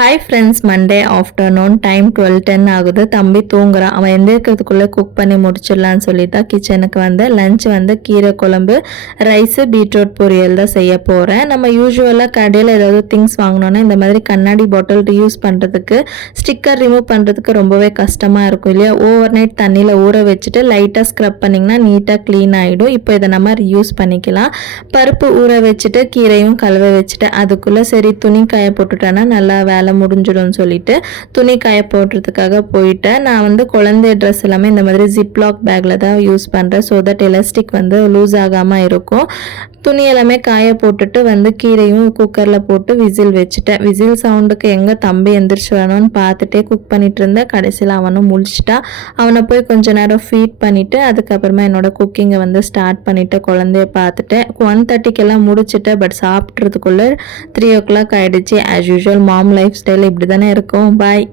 Hi friends, Monday afternoon time 12:10 ஆகுது. தம்பி தூங்குறான். அவன் எந்திரிக்கிறதுக்குள்ளே குக் பண்ணி முடிச்சிடலான்னு சொல்லி தான் கிச்சனுக்கு வந்து லஞ்ச் வந்து கீரை குழம்பு, ரைஸு, பீட்ரூட் பொரியல் தான் செய்ய போகிறேன். நம்ம யூஸ்வலாக கடையில் ஏதாவது திங்ஸ் வாங்கினோன்னா இந்த மாதிரி கண்ணாடி பாட்டில் ரியூஸ் பண்ணுறதுக்கு, ஸ்டிக்கர் ரிமூவ் பண்ணுறதுக்கு ரொம்பவே கஷ்டமாக இருக்கும் இல்லையா? ஓவர் நைட் தண்ணியில் ஊற வச்சுட்டு லைட்டாக ஸ்க்ரப் பண்ணிங்கன்னா நீட்டாக க்ளீன் ஆகிடும். இப்போ இதை நம்ம ரியூஸ் பண்ணிக்கலாம். பருப்பு ஊற வச்சுட்டு கீரையும் கழுவ வச்சுட்டு அதுக்குள்ளே சரி துணி காய போட்டுட்டேன்னா நல்லா வேலை முடிஞ்சிடும்னு சொல்லிட்டு துணி காய போடுறதுக்காக போயிட்டேன். நான் வந்து குழந்தை ட்ரெஸ் எல்லாமே இந்த மாதிரி ஜிப்லாக் பேக்கில் தான் யூஸ் பண்ணுறேன். ஸோ தட் எலாஸ்டிக் வந்து லூஸ் ஆகாமல் இருக்கும். துணி எல்லாமே காய போட்டுட்டு வந்து கீரையும் குக்கரில் போட்டு விசில் வச்சுட்டேன். விசில் சவுண்டுக்கு எங்கே தம்பி எந்திரிச்சு வரணும்னு பார்த்துட்டே குக் பண்ணிட்டு இருந்தேன். கடைசியில் அவனும் முடிச்சிட்டான். அவனை போய் கொஞ்ச நேரம் ஃபீட் பண்ணிவிட்டு அதுக்கப்புறமா என்னோடய குக்கிங்கை வந்து ஸ்டார்ட் பண்ணிவிட்டு குழந்தைய பார்த்துட்டேன். 1:30க்கெல்லாம் முடிச்சுட்டேன். பட் சாப்பிட்றதுக்குள்ளே 3 o'clock ஆகிடுச்சு. ஆஸ் யூஷுவல் மாம் லைஃப் ஸ்டைல் இப்படி தானே இருக்கும். பாய்.